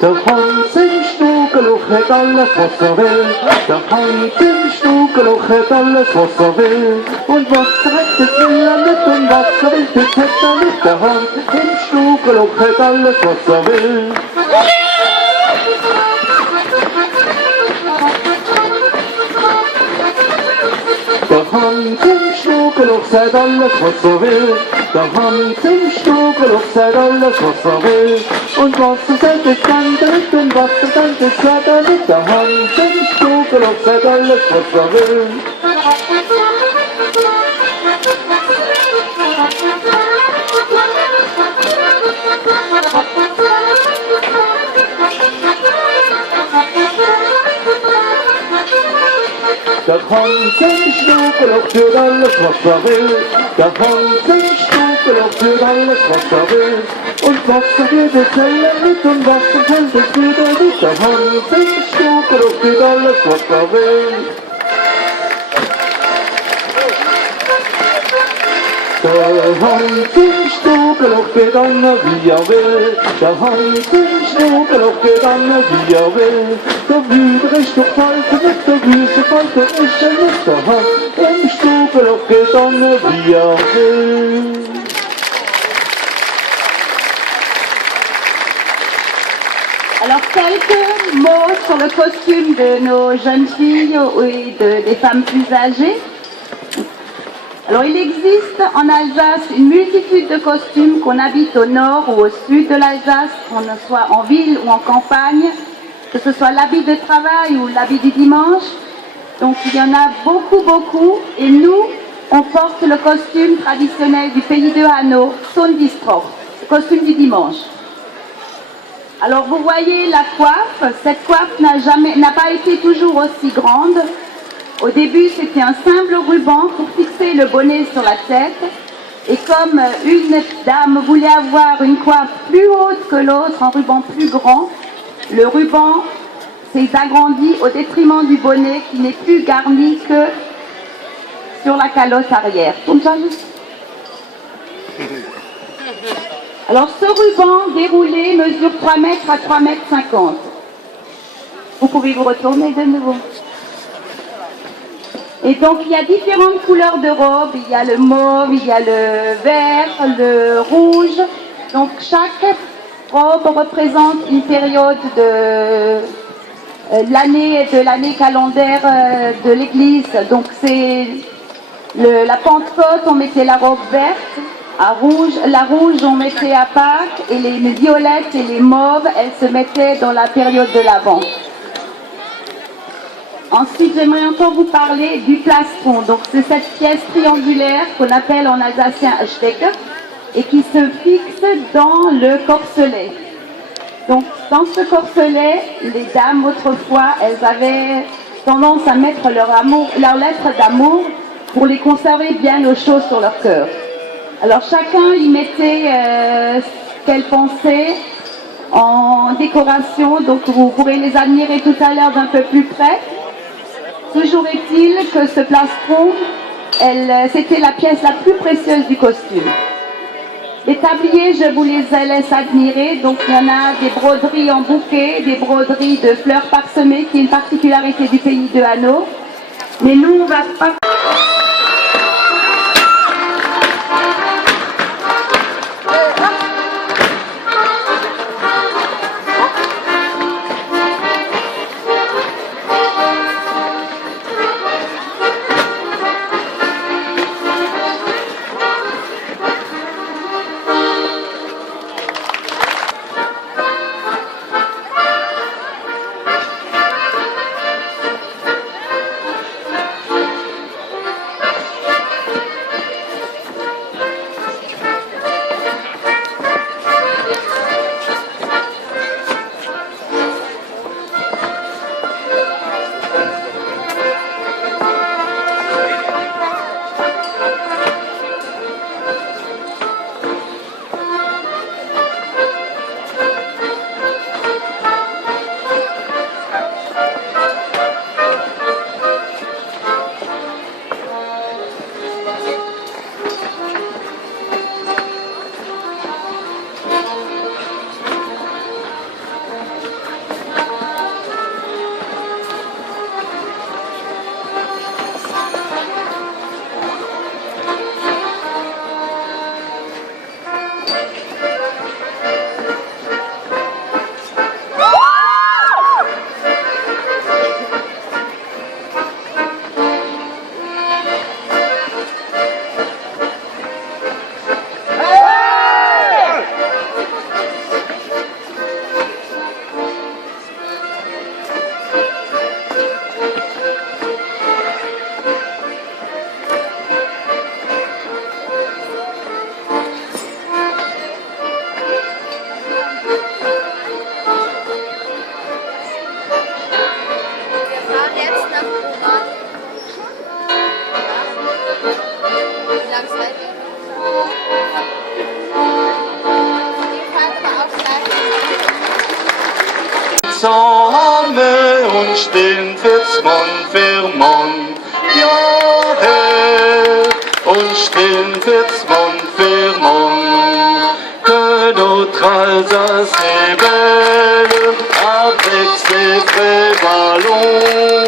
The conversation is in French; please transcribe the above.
Daheim sind Schnuckeluch, hat alles, was er will. Daheim sind Schnuckeluch, hat alles, was er will. Und was er hat, das will er nicht. Und was er will, das hat er nicht. Daheim im Schnuckeluch, hat alles, was er will. Daheim im Schnuckeluch, sagt alles, was er will. Daheim im Schnuckeluch, sagt alles, was er will. Und was er sagt, das kann er nicht. Und was er sagt, das sagt er nicht. Daheim im Schnuckeluch, sagt alles, was er will. Daheim im Schnuckeluch, tut alles, was er will. Daheim im Schnuckeluch, tut alles, was er will. Und was er will, das will er nicht. Und was er will, das will er nicht. Daheim im Schnuckeluch, tut alles, was er will. Daheim im Schnuckeluch, geht einer, wie er will. Daheim im Schnuckeluch, geht einer, wie er will. Der Wüder ist doch falsch, nicht der Wüse falsch, ist er nicht. Daheim im Schnuckeluch, geht einer, wie er will. Alors quelques mots sur le costume de nos jeunes filles et des femmes plus âgées. Alors il existe en Alsace une multitude de costumes, qu'on habite au nord ou au sud de l'Alsace, qu'on soit en ville ou en campagne, que ce soit l'habit de travail ou l'habit du dimanche. Donc il y en a beaucoup et nous on porte le costume traditionnel du pays de Hanau, Sondistrop, le costume du dimanche. Alors vous voyez la coiffe, cette coiffe n'a pas été toujours aussi grande. Au début, c'était un simple ruban pour fixer le bonnet sur la tête. Et comme une dame voulait avoir une coiffe plus haute que l'autre, un ruban plus grand, le ruban s'est agrandi au détriment du bonnet qui n'est plus garni que sur la calotte arrière. Alors ce ruban déroulé mesure 3 mètres à 3 mètres 50. Vous pouvez vous retourner de nouveau. Et donc il y a différentes couleurs de robes, il y a le mauve, il y a le vert, le rouge. Donc chaque robe représente une période de l'année calendaire de l'église. Donc c'est la Pentecôte, on mettait la robe verte, la rouge on mettait à Pâques, et les violettes et les mauves, elles se mettaient dans la période de l'Avent. Ensuite, j'aimerais encore vous parler du plastron. Donc, c'est cette pièce triangulaire qu'on appelle en alsacien Stecker et qui se fixe dans le corselet. Donc, dans ce corselet, les dames, autrefois, elles avaient tendance à mettre leur lettre d'amour pour les conserver bien au chaud sur leur cœur. Alors, chacun y mettait ce qu'elle pensait en décoration. Donc, vous pourrez les admirer tout à l'heure d'un peu plus près. Toujours est-il que ce plastron, c'était la pièce la plus précieuse du costume. Les tabliers, je vous les laisse admirer. Donc il y en a des broderies en bouquet, des broderies de fleurs parsemées, qui est une particularité du pays de Hanau. Mais nous, on va pas... zusammen und stehen fürs Mann für Mann. Ja, Herr, und stehen fürs Mann für Mann. Que notre Alsace est belle, avec ses vrais ballons.